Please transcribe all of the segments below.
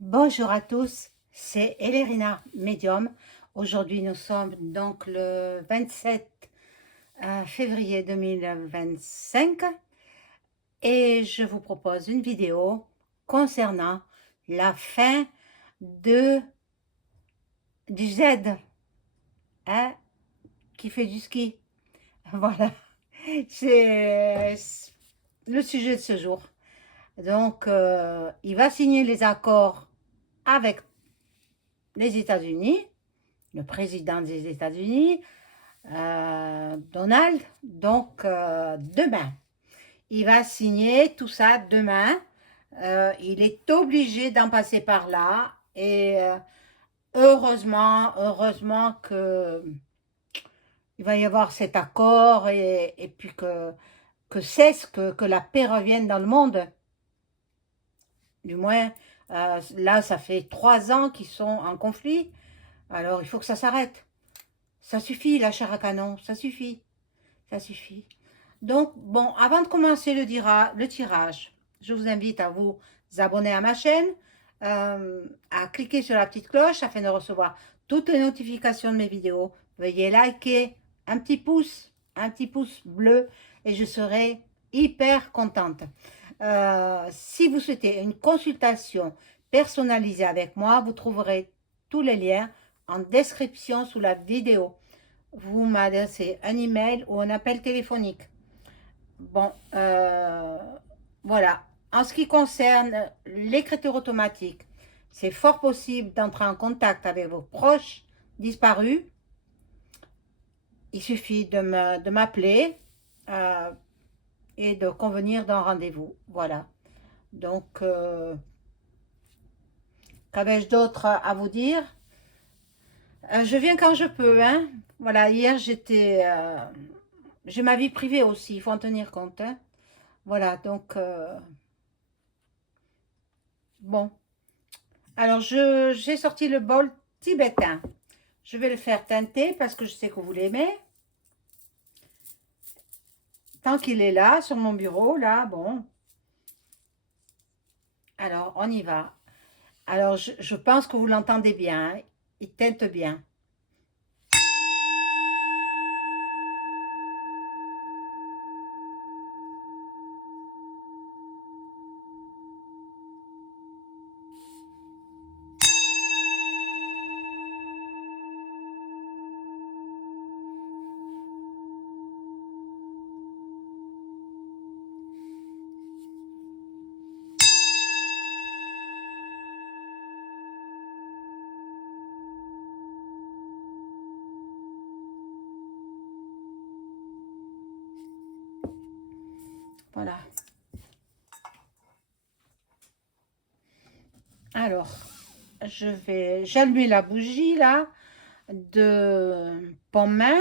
Bonjour à tous, c'est Elérina Medium. Aujourd'hui, nous sommes donc le 27 février 2025 et je vous propose une vidéo concernant la fin de, du Z, hein, qui fait du ski. Voilà, c'est le sujet de ce jour. Donc, il va signer les accords avec les États-Unis, le président des États-Unis, Donald. Donc, demain, il va signer tout ça demain. Il est obligé d'en passer par là. Et heureusement que il va y avoir cet accord et puis que cesse, que la paix revienne dans le monde. Du moins, là, ça fait 3 ans qu'ils sont en conflit. Alors, il faut que ça s'arrête. Ça suffit, la chair à canon, ça suffit. Ça suffit. Donc, bon, avant de commencer le tirage, je vous invite à vous abonner à ma chaîne, à cliquer sur la petite cloche afin de recevoir toutes les notifications de mes vidéos. Veuillez liker, un petit pouce bleu et je serai hyper contente. Si vous souhaitez une consultation personnalisée avec moi, vous trouverez tous les liens en description sous la vidéo. Vous m'adressez un email ou un appel téléphonique. Bon, voilà. En ce qui concerne l'écriture automatique, c'est fort possible d'entrer en contact avec vos proches disparus. Il suffit de m'appeler et de convenir d'un rendez-vous. Voilà. Donc, qu'avais-je d'autre à vous dire? Je viens quand je peux, hein. Voilà, hier j'ai ma vie privée aussi, il faut en tenir compte, hein. Voilà, donc, bon. Alors, j'ai sorti le bol tibétain. Je vais le faire teinter parce que je sais que vous l'aimez. Tant qu'il est là, sur mon bureau, là, bon. Alors, on y va. Alors, je pense que vous l'entendez bien, hein. Il teinte bien. Voilà. Alors, j'allume la bougie, là, de Pontmain,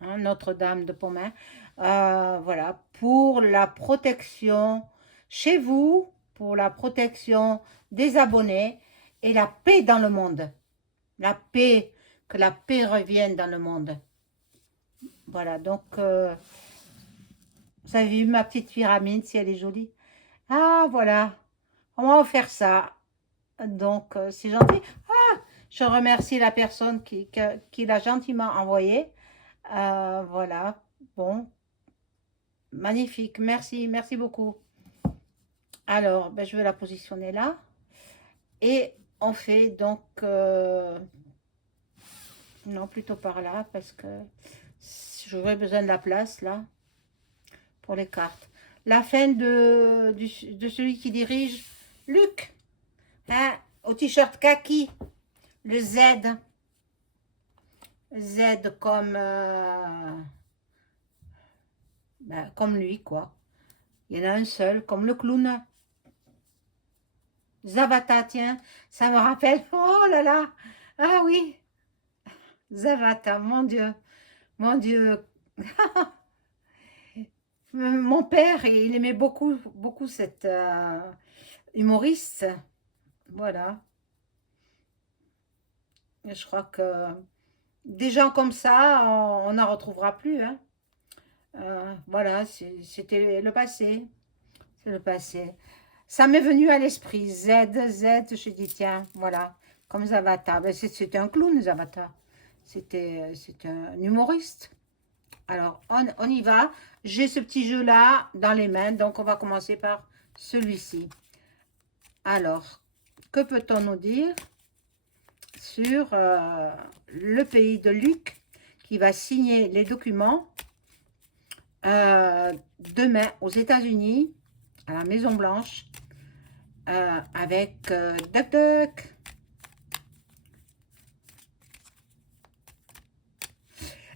hein, Notre-Dame de Pontmain. Voilà, pour la protection chez vous, pour la protection des abonnés et la paix dans le monde. La paix, que la paix revienne dans le monde. Voilà, donc, vous avez vu ma petite pyramide, si elle est jolie. Ah, voilà, on m'a offert ça. Donc, c'est gentil. Ah, je remercie la personne qui l'a gentiment envoyé. Voilà, bon, magnifique, merci beaucoup. Alors, ben, je vais la positionner là. Et on fait donc, non, plutôt par là, parce que j'aurais besoin de la place là, pour les cartes. La fin de celui qui dirige, Luc, hein, au t-shirt kaki, le Z. Z comme, ben, comme lui, quoi. Il y en a un seul, comme le clown. Zavata, tiens, ça me rappelle. Oh là là, ah oui, Zavata, mon Dieu, mon Dieu. Mon père, il aimait beaucoup cette humoriste. Voilà. Et je crois que des gens comme ça, on n'en retrouvera plus, hein. Voilà, c'était le passé. C'est le passé. Ça m'est venu à l'esprit. Z, Z, je dis tiens, voilà, comme Zavata. Ben, c'était un clown, Zavata. C'était un humoriste. Alors, on y va. J'ai ce petit jeu-là dans les mains, donc on va commencer par celui-ci. Alors, que peut-on nous dire sur le pays de Luc qui va signer les documents demain aux États-Unis, à la Maison-Blanche, avec Duck Duck.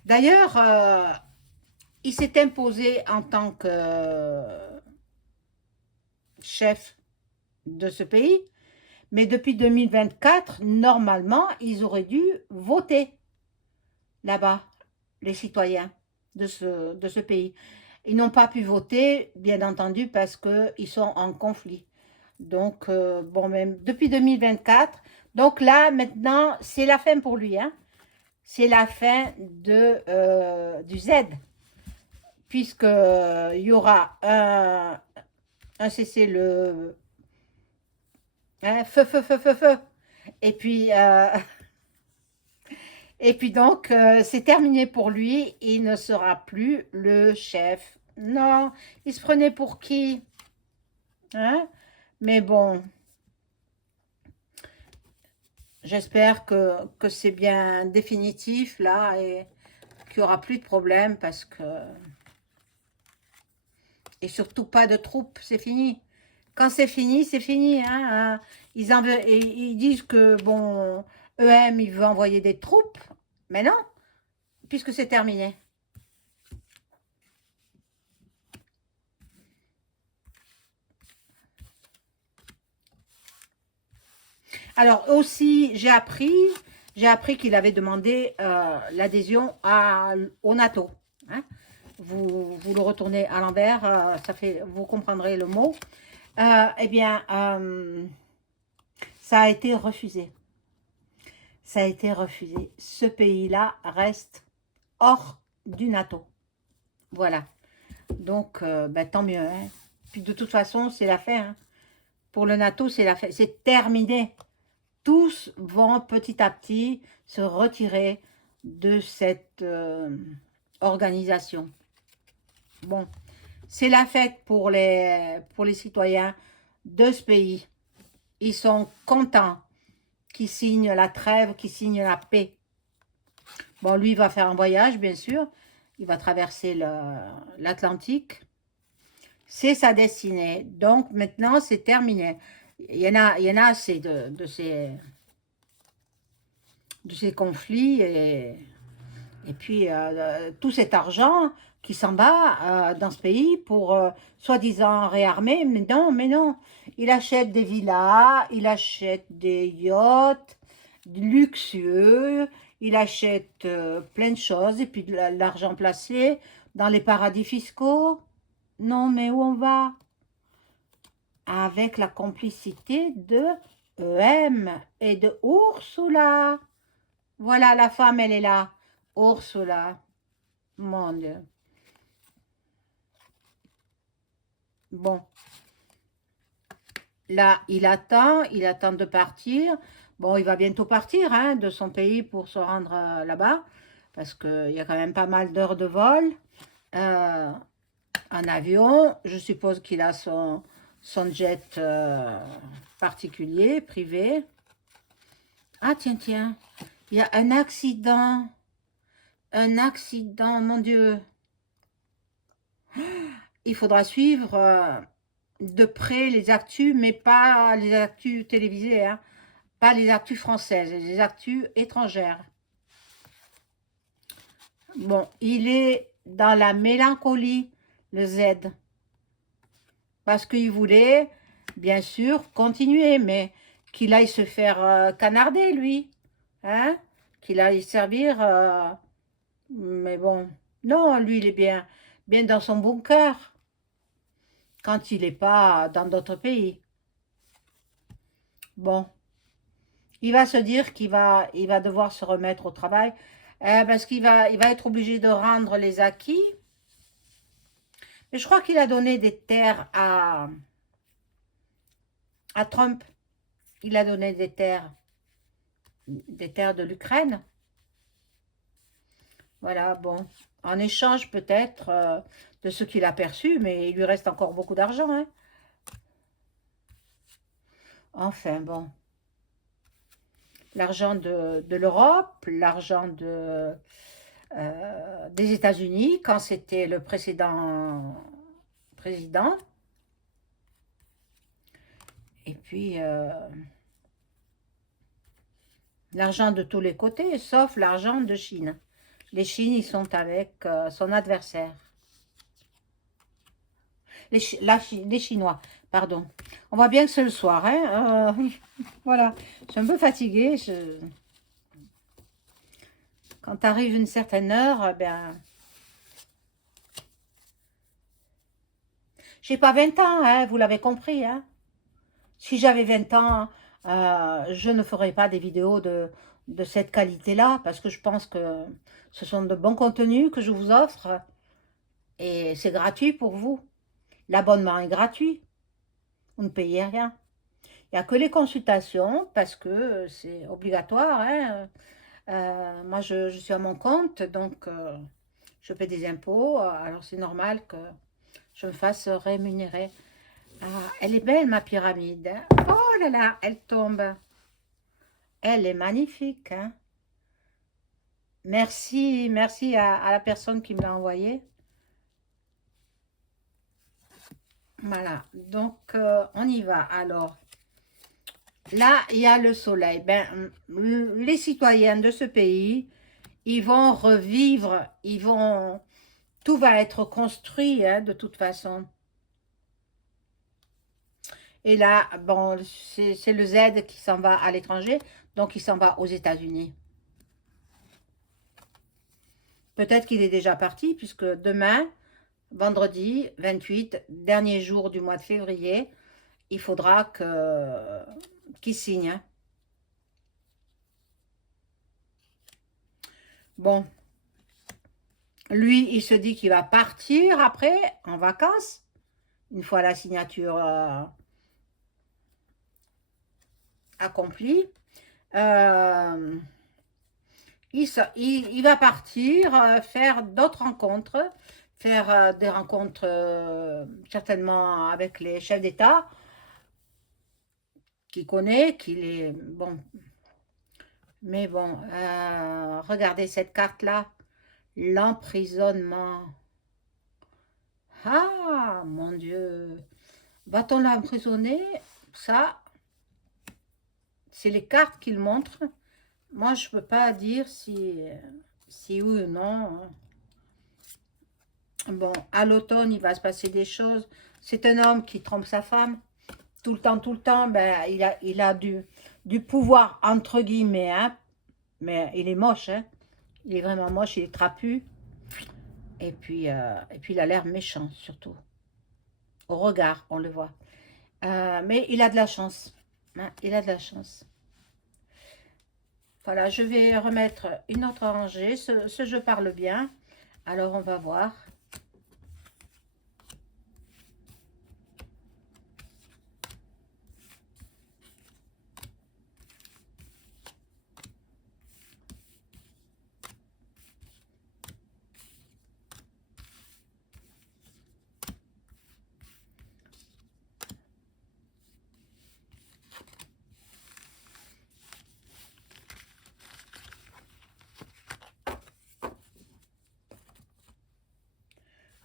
D'ailleurs, il s'est imposé en tant que chef de ce pays, mais depuis 2024, normalement, ils auraient dû voter là-bas, les citoyens de ce pays. Ils n'ont pas pu voter, bien entendu, parce qu'ils sont en conflit. Donc, bon, même depuis 2024. Donc là, maintenant, c'est la fin pour lui. Hein. C'est la fin du Z, puisque il y aura un cessez-le... Hein, feu, feu, feu, feu, feu. Et puis, et puis donc, c'est terminé pour lui. Il ne sera plus le chef. Non, il se prenait pour qui? Hein? Mais bon, j'espère que c'est bien définitif là et qu'il n'y aura plus de problème parce que... Et surtout pas de troupes, c'est fini. Quand c'est fini, c'est fini. Hein. Ils disent que, bon, EM, il veut envoyer des troupes. Mais non, puisque c'est terminé. Alors aussi, j'ai appris qu'il avait demandé l'adhésion au NATO. Hein. Vous le retournez à l'envers, ça fait, vous comprendrez le mot. Eh bien, ça a été refusé. Ça a été refusé. Ce pays-là reste hors du NATO. Voilà. Donc, ben, tant mieux. Hein. Puis de toute façon, c'est la fin. Hein. Pour le NATO, c'est la fin. C'est terminé. Tous vont petit à petit se retirer de cette organisation. Bon, c'est la fête pour les citoyens de ce pays. Ils sont contents qu'ils signent la trêve, qu'ils signent la paix. Bon, lui, il va faire un voyage, bien sûr. Il va traverser l'Atlantique. C'est sa destinée. Donc, maintenant, c'est terminé. Il y en a assez de ces conflits et puis tout cet argent qui s'en va dans ce pays pour soi-disant réarmer. Mais non. Il achète des villas, il achète des yachts luxueux, il achète plein de choses et puis de l'argent placé dans les paradis fiscaux. Non, mais où on va? Avec la complicité de EM et de Ursula. Voilà, la femme, elle est là. Ursula. Mon Dieu. Bon, là, il attend de partir. Bon, il va bientôt partir hein, de son pays pour se rendre là-bas, parce qu'il y a quand même pas mal d'heures de vol. En avion, je suppose qu'il a son jet particulier, privé. Ah, tiens, il y a un accident. Un accident, mon Dieu. Il faudra suivre de près les actus, mais pas les actus télévisées, hein. Pas les actus françaises, les actus étrangères. Bon, il est dans la mélancolie, le Z. Parce qu'il voulait, bien sûr, continuer, mais qu'il aille se faire canarder, lui. Hein? Qu'il aille servir. Mais bon, non, lui, il est bien dans son bunker. Quand il n'est pas dans d'autres pays. Bon, il va se dire il va devoir se remettre au travail parce il va être obligé de rendre les acquis. Mais je crois qu'il a donné des terres à Trump. Il a donné des terres de l'Ukraine. Voilà, bon, en échange peut-être de ce qu'il a perçu, mais il lui reste encore beaucoup d'argent, hein. Enfin, bon, l'argent de l'Europe, l'argent des États-Unis, quand c'était le précédent président, et puis l'argent de tous les côtés, sauf l'argent de Chine. Les Chines, ils sont avec son adversaire. Les Chinois, pardon. On voit bien que c'est le soir, hein. Voilà, je suis un peu fatiguée. Quand arrive une certaine heure, ben, j'ai pas 20 ans, hein, vous l'avez compris, hein. Si j'avais 20 ans, je ne ferais pas des vidéos de cette qualité-là, parce que je pense que ce sont de bons contenus que je vous offre, et c'est gratuit pour vous. L'abonnement est gratuit, vous ne payez rien. Il n'y a que les consultations, parce que c'est obligatoire, hein. Moi, je suis à mon compte, donc je paie des impôts, alors c'est normal que je me fasse rémunérer. Ah, elle est belle, ma pyramide, hein. Oh là là, elle tombe. Elle est magnifique, hein. Merci, merci à la personne qui me l'a envoyé. Voilà, donc on y va. Alors, là, il y a le soleil. Ben, les citoyens de ce pays, ils vont revivre, tout va être construit, hein, de toute façon. Et là, bon, c'est le Z qui s'en va à l'étranger, donc il s'en va aux États-Unis. Peut-être qu'il est déjà parti, puisque demain, vendredi 28, dernier jour du mois de février, il faudra qu'il signe, hein. Bon, lui, il se dit qu'il va partir après, en vacances, une fois la signature accomplie. Euh, il va partir faire d'autres rencontres, faire des rencontres certainement avec les chefs d'État qu'il connaît, qu'il est... Bon, mais bon, regardez cette carte-là, l'emprisonnement. Ah, mon Dieu, va-t-on l'emprisonner? Ça, c'est les cartes qu'il montre. Moi, je ne peux pas dire si oui ou non. Bon, à l'automne, il va se passer des choses. C'est un homme qui trompe sa femme. Tout le temps, ben, il a du pouvoir, entre guillemets, hein. Mais il est moche, hein. Il est vraiment moche, il est trapu. Et puis il a l'air méchant, surtout. Au regard, on le voit. Mais il a de la chance, hein, il a de la chance. Voilà, je vais remettre une autre rangée. Ce je parle bien. Alors, on va voir.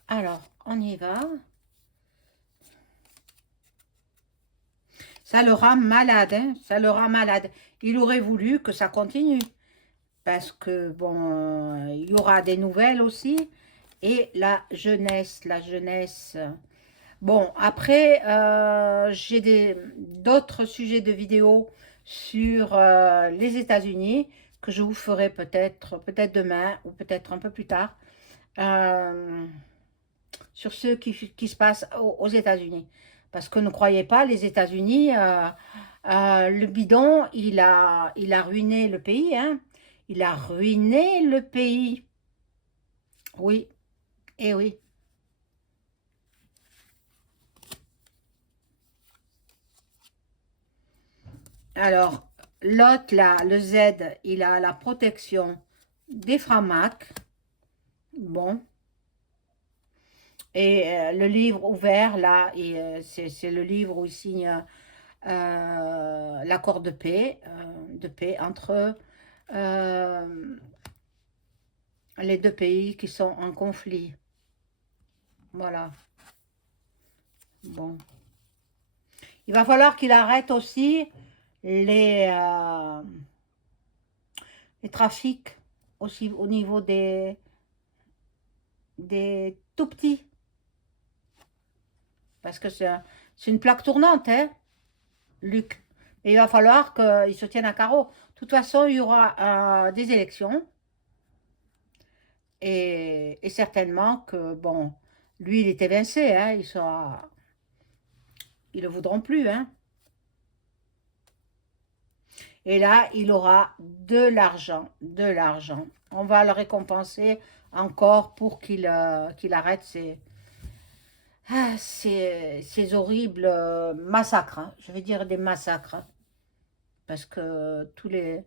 Alors, on y va. Ça le rend malade, hein, ça le rend malade. Il aurait voulu que ça continue. Parce que, bon, il y aura des nouvelles aussi. Et la jeunesse, la jeunesse. Bon, après, j'ai d'autres sujets de vidéos sur les États-Unis que je vous ferai peut-être demain ou peut-être un peu plus tard. Euh, sur ce qui se passe aux États-Unis. Parce que ne croyez pas, les États-Unis, le bidon, il a ruiné le pays, hein. Il a ruiné le pays. Oui, et oui. Alors, l'autre, là, le Z, il a la protection des FRAMAC. Bon. Et le livre ouvert, là, c'est le livre où il signe l'accord de paix entre les deux pays qui sont en conflit. Voilà. Bon. Il va falloir qu'il arrête aussi les, euh, les trafics aussi au niveau des tout petits. Parce que c'est une plaque tournante, hein, Luc. Et il va falloir qu'il se tienne à carreau. De toute façon, il y aura des élections. Et certainement que, bon, lui, il est évincé, hein, ils le voudront plus, hein. Et là, il aura de l'argent, de l'argent. On va le récompenser encore pour qu'il arrête ces horribles massacres, hein. Je vais dire des massacres, hein, parce que tous les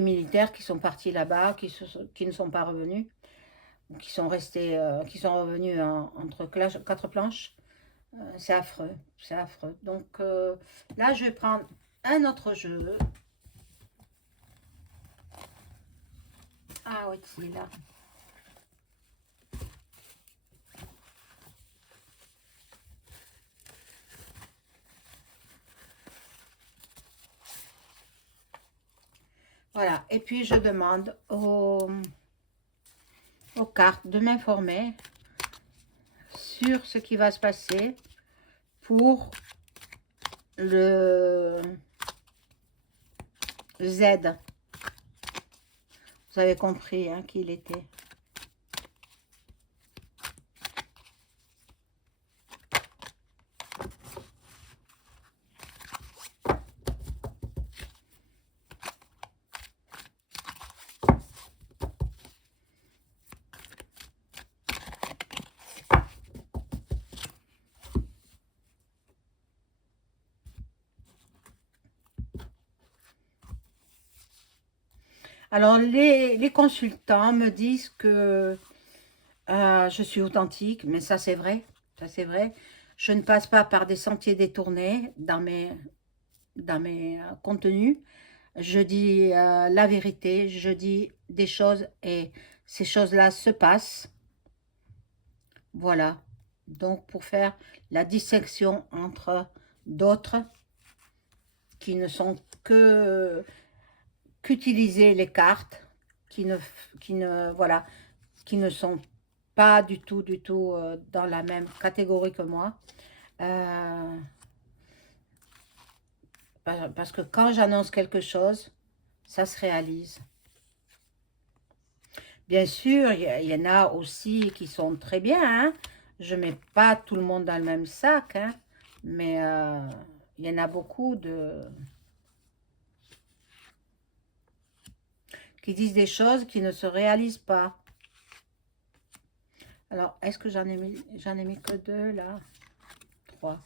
militaires qui sont partis là-bas, qui ne sont pas revenus, qui sont restés, qui sont revenus entre quatre planches, c'est affreux, c'est affreux. Donc là, je vais prendre un autre jeu. Ah oui, c'est là. Voilà, et puis je demande aux cartes de m'informer sur ce qui va se passer pour le Z. Vous avez compris, hein, qui il était. Alors, les consultants me disent que je suis authentique, mais ça c'est vrai, ça c'est vrai. Je ne passe pas par des sentiers détournés dans mes contenus. Je dis la vérité, je dis des choses et ces choses-là se passent. Voilà. Donc, pour faire la distinction entre d'autres qui ne sont que qu'utiliser les cartes, voilà, qui ne sont pas du tout, dans la même catégorie que moi. Euh, parce que quand j'annonce quelque chose, ça se réalise. Bien sûr, il y en a aussi qui sont très bien, hein. Je ne mets pas tout le monde dans le même sac, hein, mais il y en a beaucoup qui disent des choses qui ne se réalisent pas. Alors, est-ce que j'en ai mis que deux, là? Trois.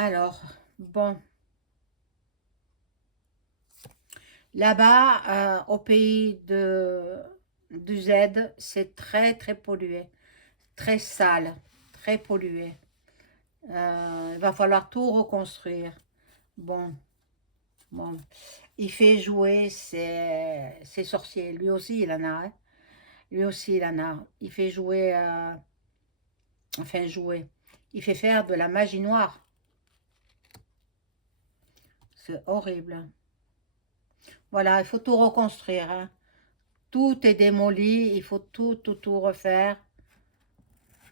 Alors, bon. Là-bas, au pays du Z, c'est très, très pollué. Très sale, très pollué. Il va falloir tout reconstruire. Bon, bon. Il fait jouer ses sorciers. Lui aussi, il en a, hein. Lui aussi, il en a. Il fait jouer, enfin jouer. Il fait faire de la magie noire. C'est horrible. Voilà, il faut tout reconstruire, hein. Tout est démoli, il faut tout refaire.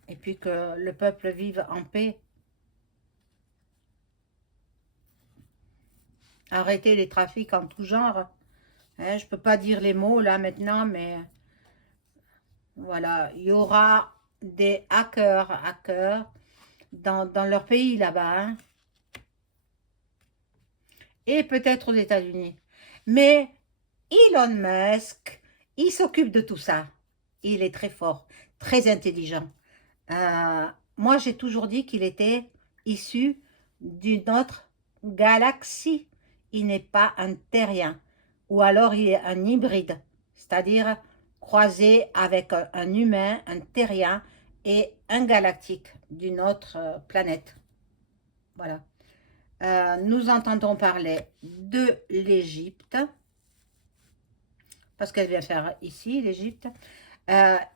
Et puis que le peuple vive en paix. Arrêter les trafics en tout genre. Hein, je ne peux pas dire les mots là maintenant, mais voilà, il y aura des hackers dans leur pays là-bas, hein, et peut-être aux États-Unis. Mais Elon Musk, il s'occupe de tout ça. Il est très fort, très intelligent. Euh, Moi, j'ai toujours dit qu'il était issu d'une autre galaxie. Il n'est pas un terrien. Ou alors il est un hybride, c'est-à-dire croisé avec un humain, un terrien et un galactique d'une autre planète. Voilà. Nous entendons parler de l'Égypte, parce qu'elle vient faire ici, l'Égypte.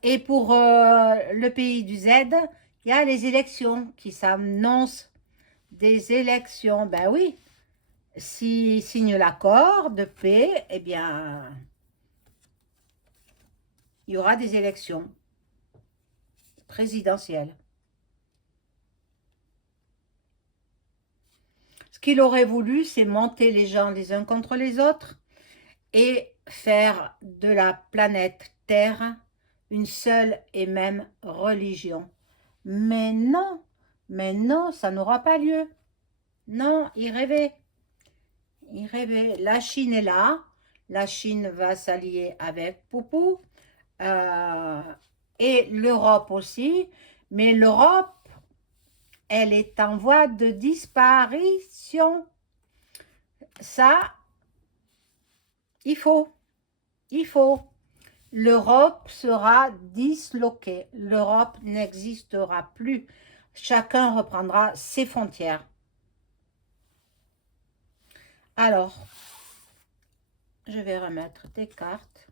Et pour le pays du Z, il y a les élections qui s'annoncent. Des élections, ben oui. S'ils signent l'accord de paix, eh bien, il y aura des élections présidentielles. Ce qu'il aurait voulu, c'est monter les gens les uns contre les autres et faire de la planète Terre une seule et même religion. Mais non, ça n'aura pas lieu. Non, il rêvait. Il rêvait. La Chine est là. La Chine va s'allier avec Poupou. euh, et l'Europe aussi. Mais l'Europe, elle est en voie de disparition. Ça, il faut. Il faut. L'Europe sera disloquée. L'Europe n'existera plus. Chacun reprendra ses frontières. Alors, je vais remettre tes cartes.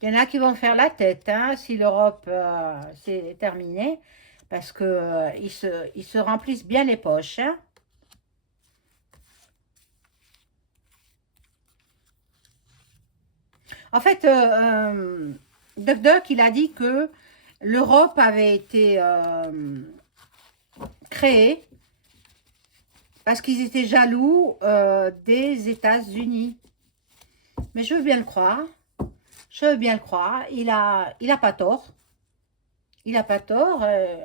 Il y en a qui vont faire la tête, hein, si l'Europe c'est terminé, parce que ils se remplissent bien les poches, hein. En fait, Duck Duck, il a dit que l'Europe avait été créée parce qu'ils étaient jaloux des États-Unis. Mais je veux bien le croire. Je veux bien le croire. Il a pas tort. Il a pas tort.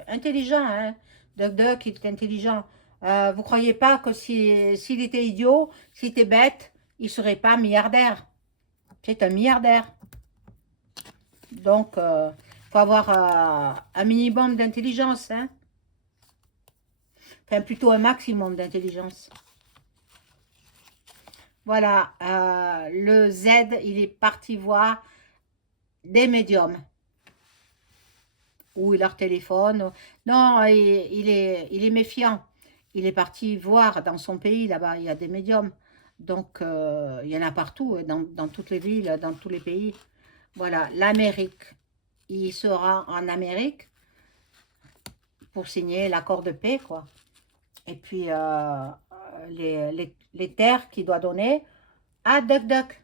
Intelligent, hein. Duck Duck, il est intelligent. Vous croyez pas que s'il était idiot, s'il était bête, il serait pas milliardaire. C'est un milliardaire. Donc, faut avoir un minimum d'intelligence, hein. Enfin, plutôt un maximum d'intelligence. Voilà, le Z, il est parti voir des médiums. Ou leur téléphone. Non, il est méfiant. Il est parti voir dans son pays, là-bas, il y a des médiums. Donc, il y en a partout, dans toutes les villes, dans tous les pays. Voilà, l'Amérique. Il sera en Amérique pour signer l'accord de paix, quoi. Et puis, les terres qu'il doit donner à Duck Duck.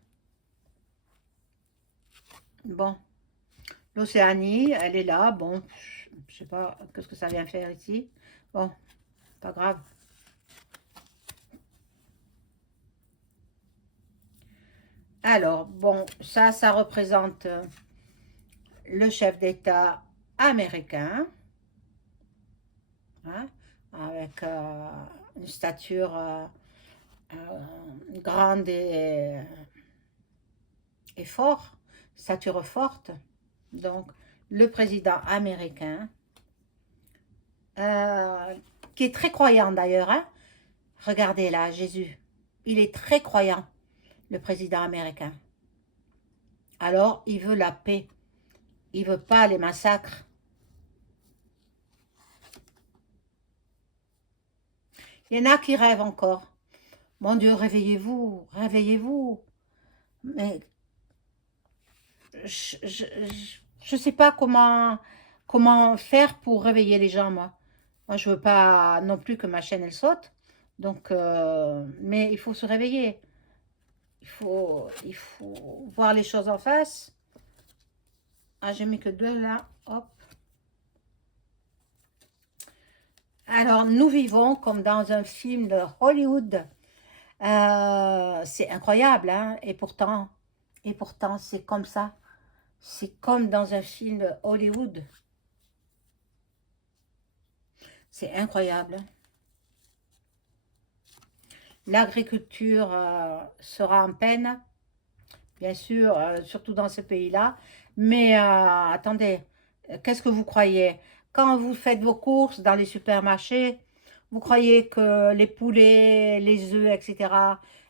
Bon, l'Océanie, elle est là. Bon, je sais pas qu'est-ce que ça vient faire ici. Bon, pas grave. Alors, bon, ça représente le chef d'État américain, hein, avec une stature grande et fort, stature forte. Donc, le président américain, qui est très croyant d'ailleurs, hein. Regardez là, Jésus, il est très croyant, le président américain. Alors, il veut la paix. Il veut pas les massacres. Il y en a qui rêvent encore. Mon Dieu, réveillez-vous, réveillez-vous. Mais je sais pas comment faire pour réveiller les gens, moi. Moi, je veux pas non plus que ma chaîne, elle saute. Donc, mais il faut se réveiller. il faut voir les choses en face. Ah, j'ai mis que 2 là. Hop. Alors, nous vivons comme dans un film de Hollywood. C'est incroyable, hein? Et pourtant, c'est comme ça. C'est comme dans un film de Hollywood. C'est incroyable. L'agriculture sera en peine, bien sûr, surtout dans ce pays-là. Mais attendez, qu'est-ce que vous croyez? Quand vous faites vos courses dans les supermarchés, vous croyez que les poulets, les œufs, etc.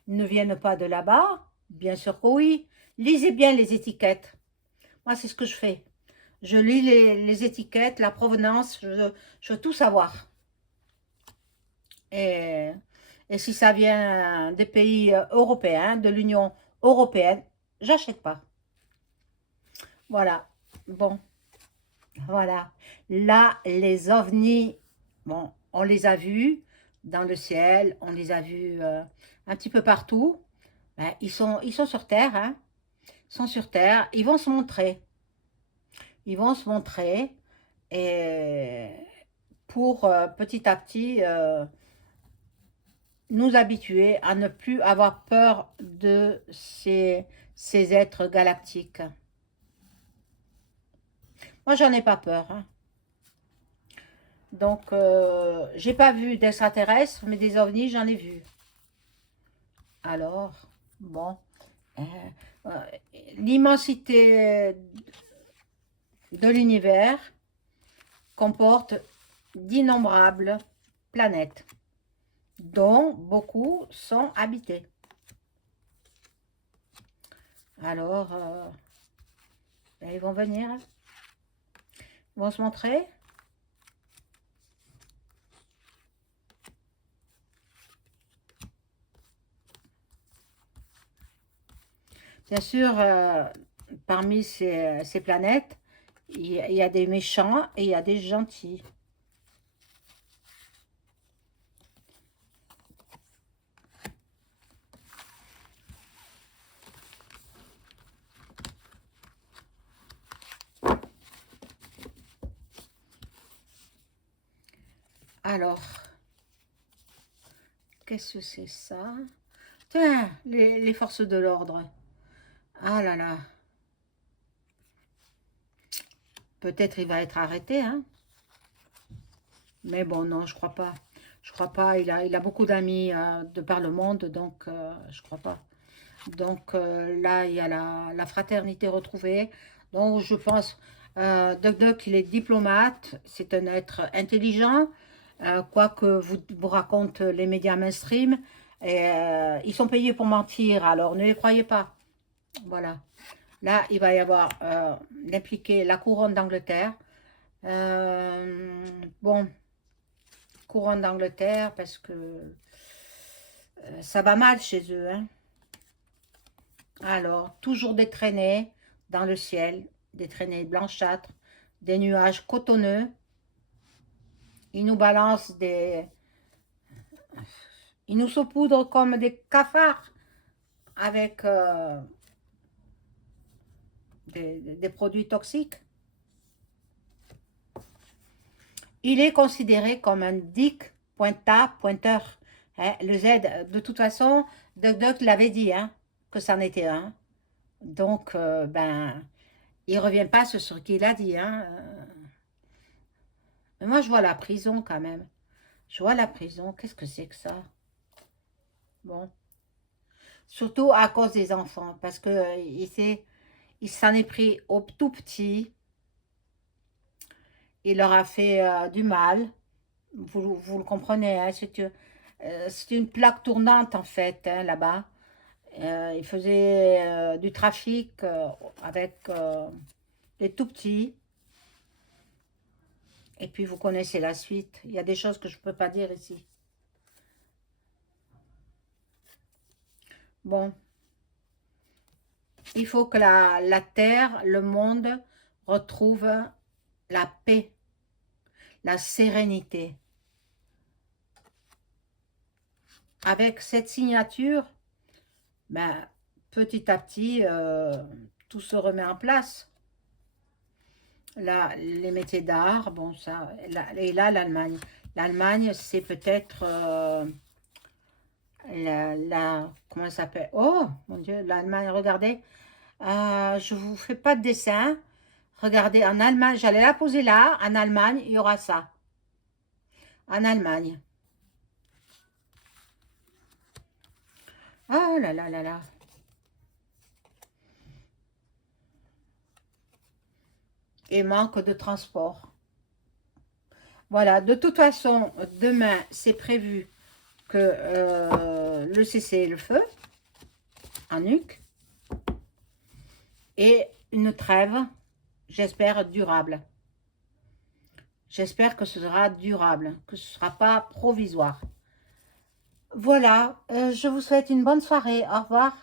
ne viennent pas de là-bas? Bien sûr que oui. Lisez bien les étiquettes. Moi, c'est ce que je fais. Je lis les étiquettes, la provenance, je veux tout savoir. Et, et si ça vient des pays européens, de l'Union européenne, j'achète pas. Voilà. Bon, voilà. Là, les ovnis, bon, on les a vus dans le ciel, on les a vus un petit peu partout. Ben, ils sont sur Terre, hein. Ils sont sur Terre. Ils vont se montrer. Ils vont se montrer. Et pour petit à petit nous habituer à ne plus avoir peur de ces êtres galactiques. Moi, j'en ai pas peur, hein. Donc, j'ai pas vu d'extraterrestres, mais des ovnis, j'en ai vu. Alors, bon, euh, euh, l'immensité de l'univers comporte d'innombrables planètes, dont beaucoup sont habitées. Alors, ben, ils vont venir, hein. Ils vont se montrer. Bien sûr, parmi ces planètes, il y a des méchants et il y a des gentils. Alors, qu'est-ce que c'est ça? Tiens, les forces de l'ordre. Ah là là, peut-être il va être arrêté, hein? Mais bon, non, je crois pas. Je crois pas. Il a beaucoup d'amis de par le monde, donc je crois pas. Donc là, il y a la fraternité retrouvée. Donc je pense, Doc Doc, il est diplomate, c'est un être intelligent, quoi que vous racontent les médias mainstream. Et, ils sont payés pour mentir, alors ne les croyez pas. Voilà. Là, il va y avoir d'impliquer la couronne d'Angleterre. Bon, couronne d'Angleterre, parce que ça va mal chez eux, hein. Alors, toujours des traînées dans le ciel, des traînées blanchâtres, des nuages cotonneux. Ils nous balancent des... Ils nous saupoudrent comme des cafards avec des produits toxiques. Il est considéré comme un dick pointeur. Hein, le Z, de toute façon, Doc Doc l'avait dit, hein, que c'en était un. Donc, ben, il ne revient pas sur ce qu'il a dit, hein. Mais moi, je vois la prison quand même. Je vois la prison. Qu'est-ce que c'est que ça? Bon. Surtout à cause des enfants. Parce que il s'en est pris au tout petit. Il leur a fait du mal. Vous le comprenez, hein, c'est une plaque tournante en fait, hein, là-bas. Il faisait du trafic avec les tout petits. Et puis vous connaissez la suite. Il y a des choses que je ne peux pas dire ici. Bon, il faut que la terre, le monde retrouve la paix, la sérénité. Avec cette signature, ben, petit à petit, tout se remet en place. Là, les métiers d'art, bon, ça, et là, l'Allemagne. L'Allemagne, c'est peut-être comment elle s'appelle? Oh, mon Dieu, l'Allemagne, regardez. Je vous fais pas de dessin. Regardez, en Allemagne, j'allais la poser là. En Allemagne, il y aura ça. En Allemagne. Ah là là là là. Et manque de transport. Voilà, de toute façon, demain, c'est prévu que le cessez-le-feu en nuque et une trêve, j'espère, durable. J'espère que ce sera durable, que ce ne sera pas provisoire. Voilà, je vous souhaite une bonne soirée. Au revoir.